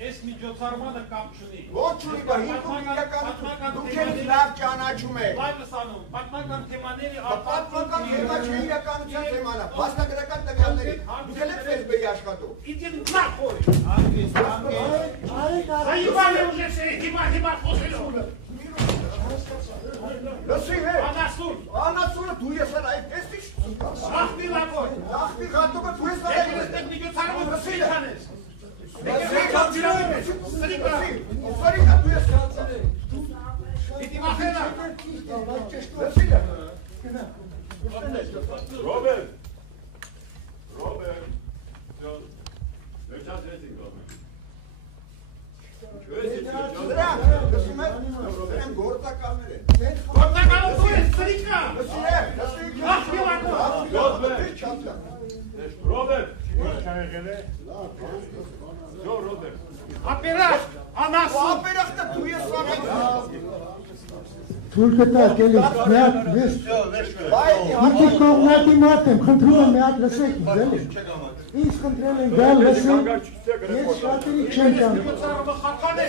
Ես միջոցառմանը կապ չունի։ Ոչ ունի, բա հիմքում իրականություն, դուք եք լավ ճանաչում եք։ Լայվ լսանում, պատմական թեմաների պատմական թեմա չէ, իրականության թեման է, փաստագրական տվյալների, դուք եք Facebook-ի աշխատող։ Իդին նախորի։ Հիմա խոսելու։ Լսի հե։ Անասուն։ Անասունը դու ես էր այդպես ինչ։ Ախտի լակոր։ Ախտի հատուկը դու ես էր այդպես։ Ես միջոցառումը լսի հանես։ Սրիկա դու ես կացել։ Պիտի մախելա։ Լսի հե։ Ռոբերտ, Ջոն, վերջացրեցինք Ռոբերտ։ Դրանք, լսում եք, դրանք գործակալներ են։ Գործակալով դու ես սրիկա։ Լսի հե, լսի հե։ Ախտի լակոր։ Ռոբերտ, Ջո Ռոբերտ։ Ապերախ, անասուն։ Ապերախտը դու ես վաղը։ Թուրքը տակ էլի, միատ ես, ինքի կողմատի մատ եմ, խնդրում եմ միատ լսեք ինձ, էլի, ինձ խնդրել են գալ լսեք, ես շատերի չեմ ճանաչում։ Միջոցառումը խափան է։